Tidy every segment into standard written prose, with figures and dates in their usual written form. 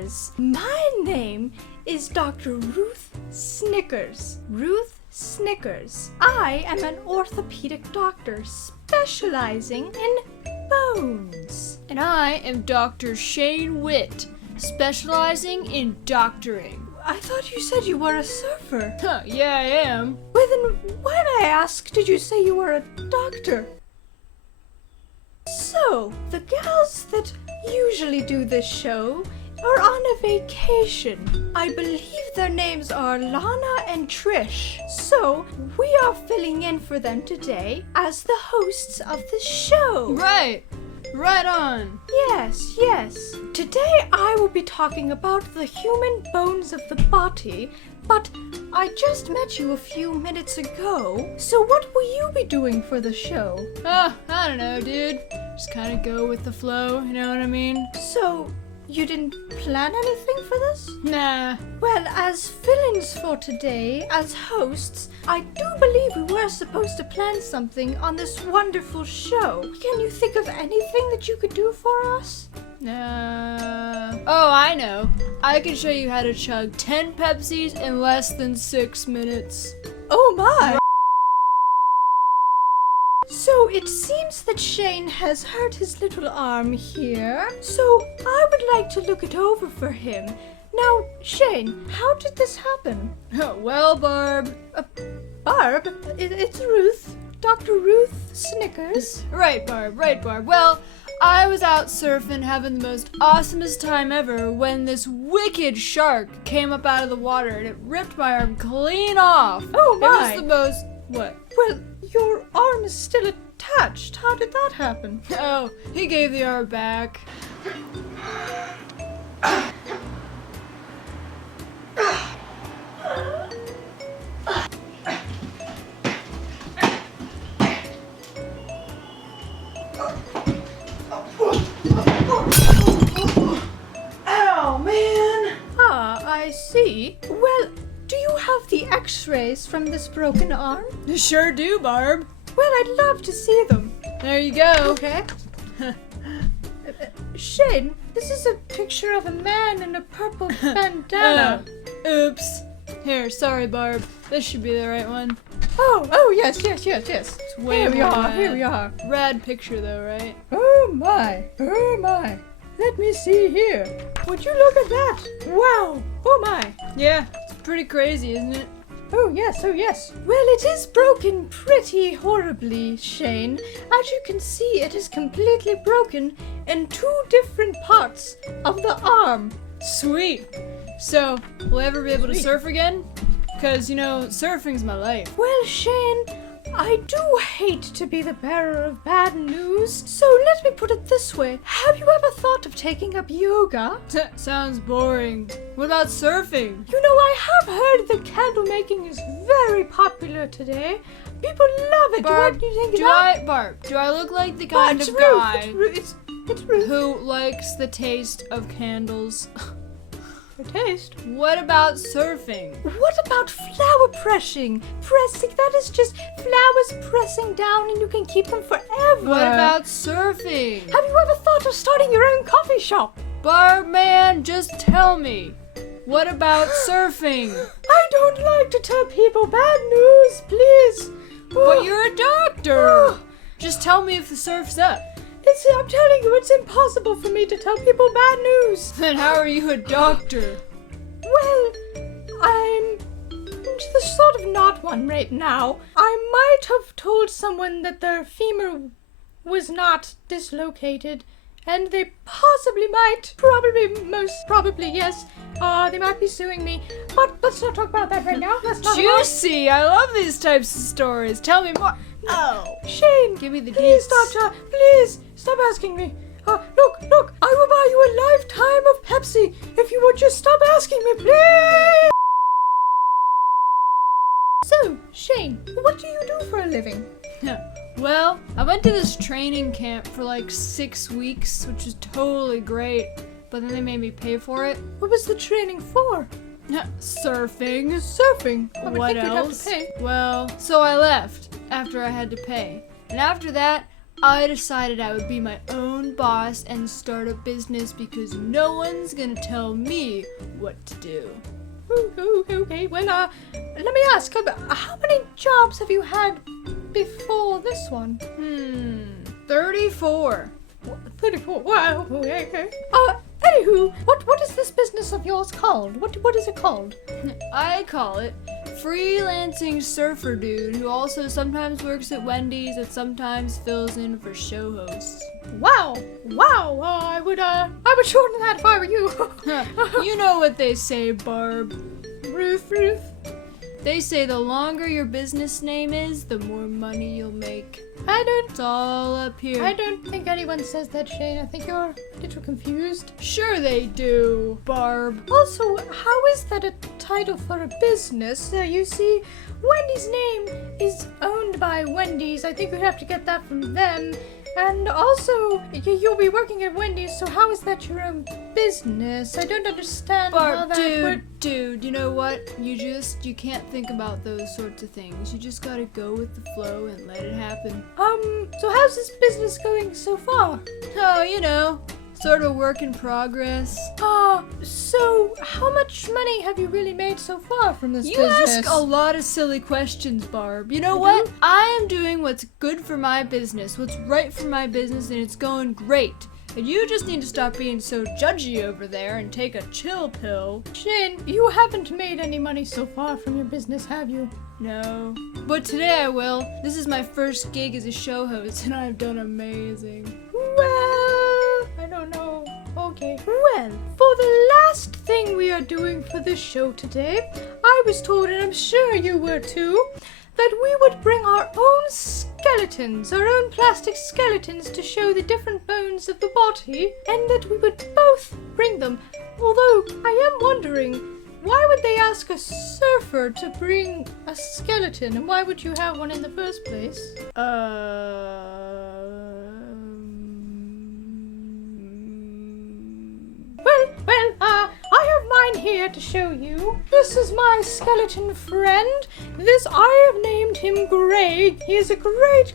Snickers. My name is Dr. Ruth Snickers. Ruth Snickers. I am an orthopedic doctor specializing in bones. And I am Dr. Shane Witt, specializing in doctoring. I thought you said you were a surfer. Huh, yeah, I am. Well, then why, may I ask, did you say you were a doctor? So, the gals that usually do this show are on a vacation. I believe their names are Lana and Trish. So, we are filling in for them today as the hosts of the show. Right on. Yes. Today I will be talking about the human bones of the body, but I just met you a few minutes ago. So what will you be doing for the show? I don't know, dude. Just kind of go with the flow, you know what I mean? So, you didn't plan anything for this? Nah. Well, as fill-ins for today, as hosts, I do believe we were supposed to plan something on this wonderful show. Can you think of anything that you could do for us? Oh, I know. I can show you how to chug 10 Pepsis in less than 6 minutes. Oh my! So it seems that Shane has hurt his little arm here, so I would like to look it over for him. Now, Shane, how did this happen? Oh, well, Barb. Barb? It's Ruth. Dr. Ruth Snickers. Right, Barb. Well, I was out surfing having the most awesomest time ever when this wicked shark came up out of the water and it ripped my arm clean off. Oh my! It was the most... What? Well, your arm is still attached. How did that happen? Oh, he gave the arm back. Ow, man! Ah, I see. Well, do you have the x-rays from this broken arm? Sure do, Barb. Well, I'd love to see them. There you go. Okay. Shane, this is a picture of a man in a purple bandana. Oops. Here, sorry, Barb. This should be the right one. Oh, yes. It's way Here we more are, rad. here we are. Rad picture, though, right? Oh my. Let me see here. Would you look at that? Wow. Oh my. Yeah, it's pretty crazy, isn't it? Oh yes. Well, it is broken pretty horribly, Shane. As you can see, it is completely broken in 2 different parts of the arm. Sweet. So, will I ever be able to surf again? Because, surfing's my life. Well, Shane, I do hate to be the bearer of bad news, so let me put it this way. Have you ever thought of taking up yoga? Sounds boring. What about surfing? I have heard that candle making is very popular today. People love it. Barb, What do you think of that? Barb, do I look like the kind It's of Ruth. guy It's Ruth. who likes the taste of candles? The taste? What about surfing? What about flower pressing? That is just flowers pressing down and you can keep them forever. What about surfing? Have you ever thought of starting your own coffee shop? Barb, man, just tell me. What about surfing? I don't like to tell people bad news, please. But you're a doctor. Just tell me if the surf's up. I'm telling you, it's impossible for me to tell people bad news. Then how are you a doctor? Well, I'm the sort of not one right now. I might have told someone that their femur was not dislocated, and they possibly might, most probably, yes. They might be suing me, but let's not talk about that right now. Let's not. Juicy! I love these types of stories. Tell me more. Oh, Shane, give me the please deets. Please stop asking me. Look, I will buy you a lifetime of Pepsi if you would just stop asking me, please. So, Shane, what do you do for a living? Well, I went to this training camp for like 6 weeks, which was totally great, but then they made me pay for it. What was the training for? Surfing. Surfing? I would What think else? you'd have to pay. Well, so I left after I had to pay. And after that, I decided I would be my own boss and start a business because no one's gonna tell me what to do. Okay. Well, let me ask, how many jobs have you had before this one? 34. 34. Wow. Okay. Anywho, what is this business of yours called? What is it called? I call it freelancing surfer dude who also sometimes works at Wendy's and sometimes fills in for show hosts. Wow. I would shorten that if I were you. You know what they say, Barb. Ruth. They say the longer your business name is, the more money you'll make. It's all up here. I don't think anyone says that, Shane. I think you're a little confused. Sure they do, Barb. Also, how is that a title for a business? You see, Wendy's name is owned by Wendy's. I think we have to get that from them. And also, you'll be working at Wendy's, so how is that your own business? I don't understand how that works. Dude, you know what? You can't think about those sorts of things. You just gotta go with the flow and let it happen. So how's this business going so far? Oh, you know, sort of a work in progress. So how much money have you really made so far from this You business? ask a lot of silly questions, Barb. You know what? I am doing what's good for my business, what's right for my business, and it's going great. And you just need to stop being so judgy over there and take a chill pill. Shane, you haven't made any money so far from your business, have you? No. But today I will. This is my first gig as a show host, and I've done amazing. Well, I don't know. Okay. Well, for the last thing we are doing for this show today, I was told, and I'm sure you were too, that we would bring our own skeletons, our own plastic skeletons to show the different bones of the body, and that we would both bring them. Although, I am wondering, why would they ask a surfer to bring a skeleton, and why would you have one in the first place? Well, I have mine here to show you. This is my skeleton friend. I have named him Gray. He is a great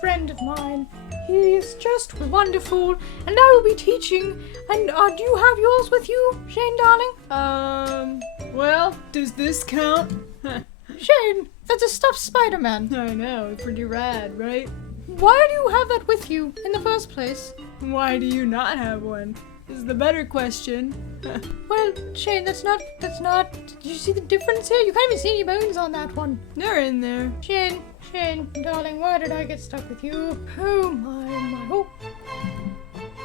friend of mine. He is just wonderful, and I will be teaching. And do you have yours with you, Shane, darling? Well, does this count? Shane, that's a stuffed Spider-Man. I know, pretty rad, right? Why do you have that with you in the first place? Why do you not have one? Is the better question. Well, Shane, that's not, did you see the difference here? You can't even see any bones on that one. They're in there. Shane, darling, why did I get stuck with you? Oh my, oh.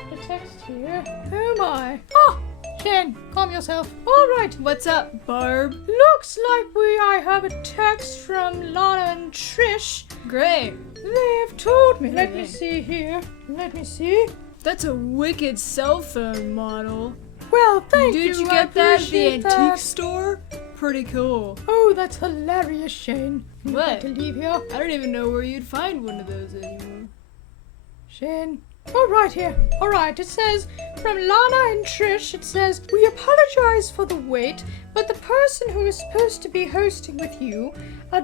The text here. Oh my. Oh, Shane, calm yourself. All right. What's up, Barb? Looks like I have a text from Lana and Trish. Great. They have told me. Let me see here. Let me see. That's a wicked cell phone model. Well, thank you. Did you get that at the antique store? Pretty cool. Oh, that's hilarious, Shane. I'm What? about to leave here. I don't even know where you'd find one of those anymore. Shane. Oh, right here. All right, it says, from Lana and Trish, it says, we apologize for the wait, but the person who is supposed to be hosting with you,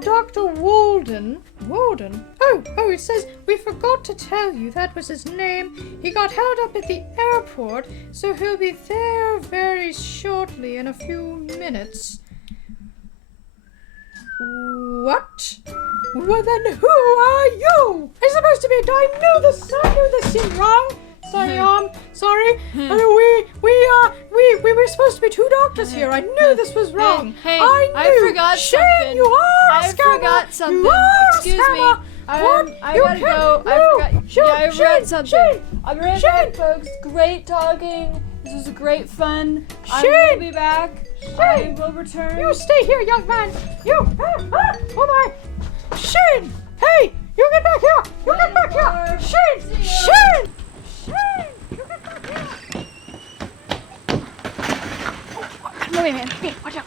Dr. Walden. Oh, it says, we forgot to tell you that was his name. He got held up at the airport, so he'll be there very shortly in a few minutes. What? Well then, who are you? It's supposed to be. I knew this seemed wrong. Sorry. We were supposed to be two doctors here. I knew this was wrong. Hey, I I forgot Shane, something. you are a I scammer. forgot something. You are Excuse a me. scammer. I You gotta can't- go. No. I forgot. Shane, I forgot something. Shane, I'll be right Shane. back, folks. Great talking. This was great fun. I Shane. will be back. I Shane. will return. You stay here, young man. Oh my. Shane, hey, you get back here. You get back here. Shane, you get back here. No, wait, man. Hey, watch out.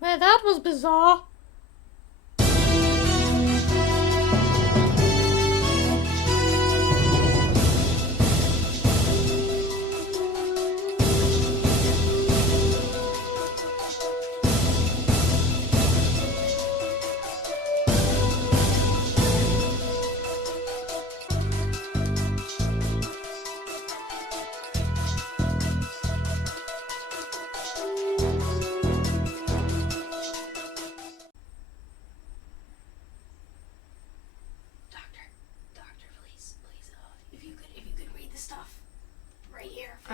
Well, that was bizarre.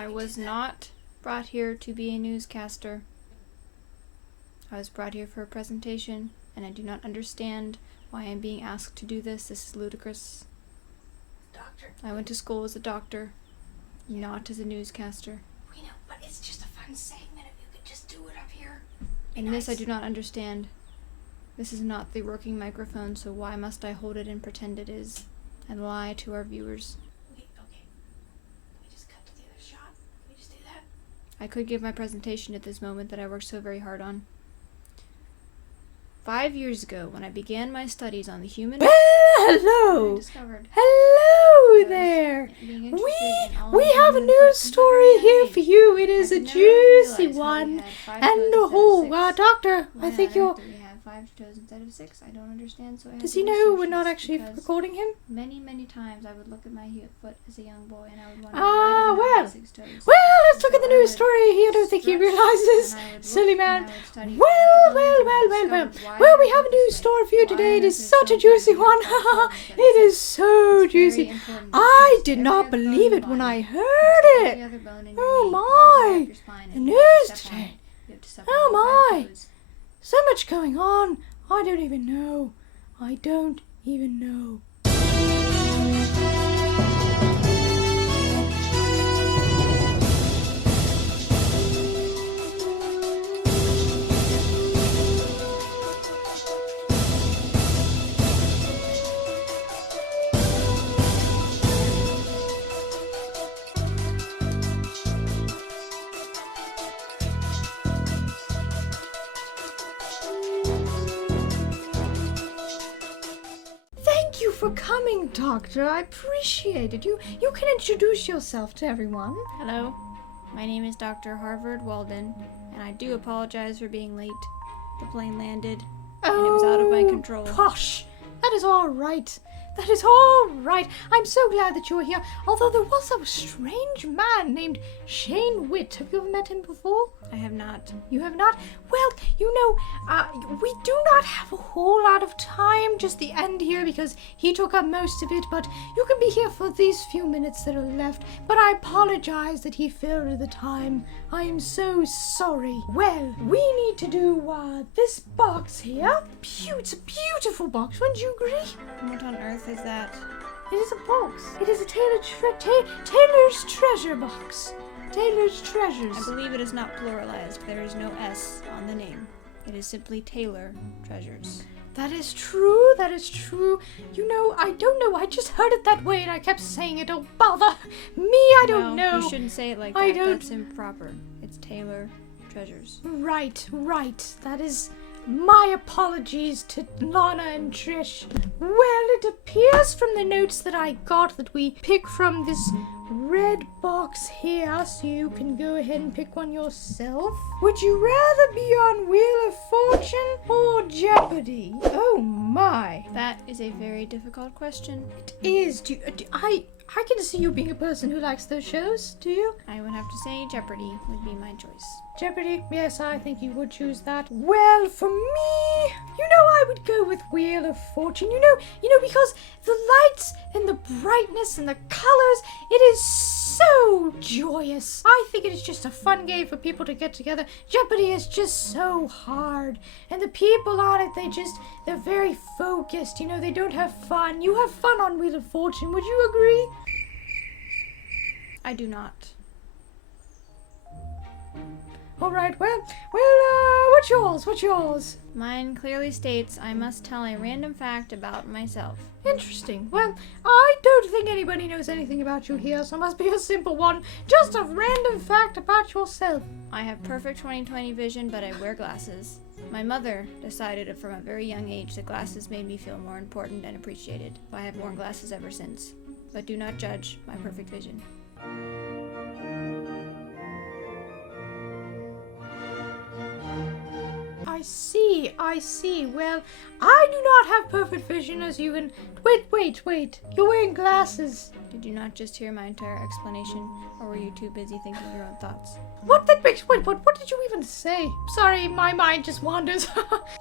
I was not brought here to be a newscaster. I was brought here for a presentation, and I do not understand why I'm being asked to do this. This is ludicrous. Doctor. I went to school as a doctor, not as a newscaster. We know, but it's just a fun segment if you could just do it up here. And this I do not understand. This is not the working microphone, so why must I hold it and pretend it is, and lie to our viewers? Okay. Can we just cut to the other shot? Can we just do that? I could give my presentation at this moment that I worked so very hard on. 5 years ago, when I began my studies on the human... Well, I hello. discovered Hello there. being interested in all We have a human news things. story here for you. It I is a could never juicy realize how we one. had 5 And toes oh, instead of 6. doctor, Why I think on you're... earth do we have 5 toes instead of 6? I don't understand. So I had Does to he know research we're not this actually because recording him? many times I would look at my foot as a young boy and I would wonder Ah, why did well. I have 6 toes. Well, let's look at the So I news would story. I don't think he stretch, realizes. and I would Silly look, and man. I would study Well. discovered why Well, I we look have a this news way. story for you Why today. It is is it such so a juicy important one. to have 5 toes instead It of is 6? so It's very juicy. important I because did every not other bone believe in it your when body I affects heard every it. other bone in your Oh knee, my. your spine, The and you have news to step on today. it. You have to step Oh on all 5 my. toes. So much going on. I don't even know. I don't even know. Thank you for coming, Doctor. I appreciate it. You can introduce yourself to everyone. Hello, my name is Dr. Harvard Walden, and I do apologize for being late. The plane landed, and it was out of my control. Posh. That is all right. That is all right. I'm so glad that you're here. Although there was a strange man named Shane Witt. Have you ever met him before? I have not. You have not? Well, we do not have a whole lot of time, just the end here, because he took up most of it, but you can be here for these few minutes that are left. But I apologize that he filled the time. I am so sorry. Well, we need to do this box here. It's a beautiful box, wouldn't you agree? What on earth is that? It is a box. It is a Taylor's treasure box. Taylor's treasures. I believe it is not pluralized. There is no S on the name. It is simply Taylor Treasures. That is true. That is true. I don't know. I just heard it that way and I kept saying it. Don't bother me. I don't know. You shouldn't say it like I that. don't- That's improper. It's Taylor Treasures. Right. That is my apologies to Lana and Trish. Well, it appears from the notes that I got that we pick from this red box here, so you can go ahead and pick one yourself. Would you rather be on Wheel of Fortune or Jeopardy? Oh my. That is a very difficult question. It is. I can see you being a person who likes those shows. Do you? I would have to say Jeopardy would be my choice. Jeopardy? Yes, I think you would choose that. Well, for me, I would go with Wheel of Fortune. Because the lights and the brightness and the colors, it is so joyous. I think it is just a fun game for people to get together. Jeopardy is just so hard. And the people on it, they're very focused. They don't have fun. You have fun on Wheel of Fortune. Would you agree? I do not. All right, well, what's yours? Mine clearly states I must tell a random fact about myself. Interesting. Well, I don't think anybody knows anything about you here, so it must be a simple one. Just a random fact about yourself. I have perfect 20/20 vision, but I wear glasses. My mother decided from a very young age that glasses made me feel more important and appreciated. I have worn glasses ever since. But do not judge my perfect vision. I see. Well, I do not have perfect vision as you can... Wait. You're wearing glasses. Did you not just hear my entire explanation, or were you too busy thinking your own thoughts? What did you even say? Sorry, my mind just wanders.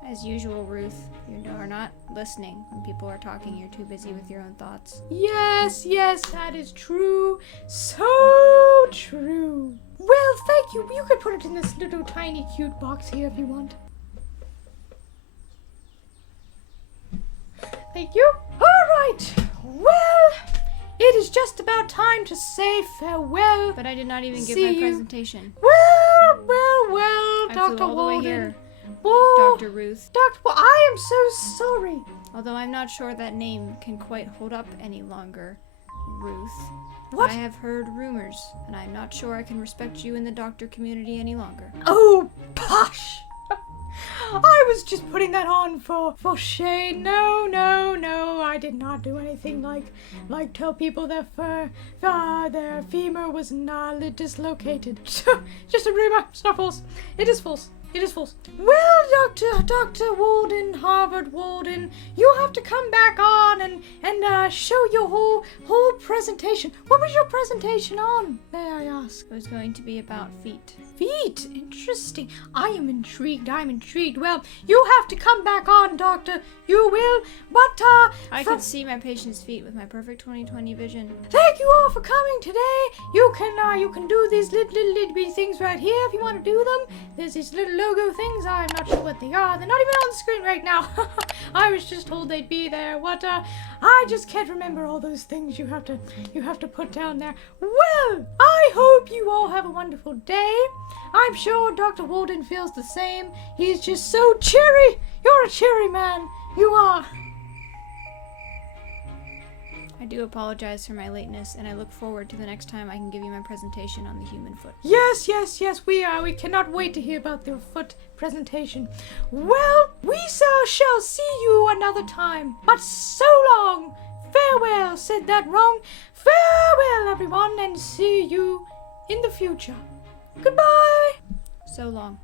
As usual, Ruth, you are not listening. When people are talking, you're too busy with your own thoughts. Yes, that is true. So true. Well, thank you. You could put it in this little tiny cute box here if you want. Thank you. All right. Well, it is just about time to say farewell. But I did not even give See my you. presentation. Well, I Dr. flew all the way Walden. here, Whoa. Dr. Ruth. I am so sorry. Although I'm not sure that name can quite hold up any longer, Ruth. What? I have heard rumors, and I'm not sure I can respect you in the doctor community any longer. Oh, posh. I was just putting that on for shade. No, I did not do anything like tell people their femur was not dislocated. Just a rumor. It's not false. It is false. Well, Dr. Walden, Harvard Walden, you have to come back on and show your whole presentation. What was your presentation on, may I ask? It was going to be about feet. Feet. Interesting. I am intrigued. Well, you have to come back on, Doctor. You will. But, I can see my patient's feet with my perfect 20/20 vision. thank you all for coming today. You can do these little bitty things right here if you want to do them. There's these little logo things. I'm not sure what they are. They're not even on the screen right now. I was just told they'd be there. I just can't remember all those things you have to put down there. Well, I hope you all have a wonderful day. I'm sure Dr. Walden feels the same. He's just so cheery. You're a cheery man. You are. I do apologize for my lateness, and I look forward to the next time I can give you my presentation on the human foot. Yes, we cannot wait to hear about your foot presentation. Well, we shall see you another time. But so long. Farewell. Said that wrong. Farewell, everyone, and see you in the future. Goodbye. So long.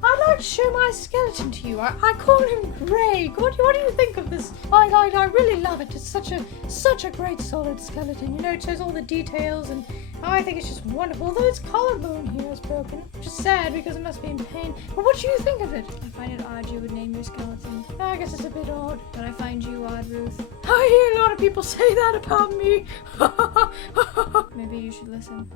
I'd like to show my skeleton to you. I call him Greg. What do you think of this? I really love it. It's such a great solid skeleton. You know, it shows all the details, and I think it's just wonderful. Although its collarbone here is broken, which is sad because it must be in pain. But what do you think of it? I find it odd you would name your skeleton. I guess it's a bit odd. But I find you odd, Ruth. I hear a lot of people say that about me. Maybe you should listen.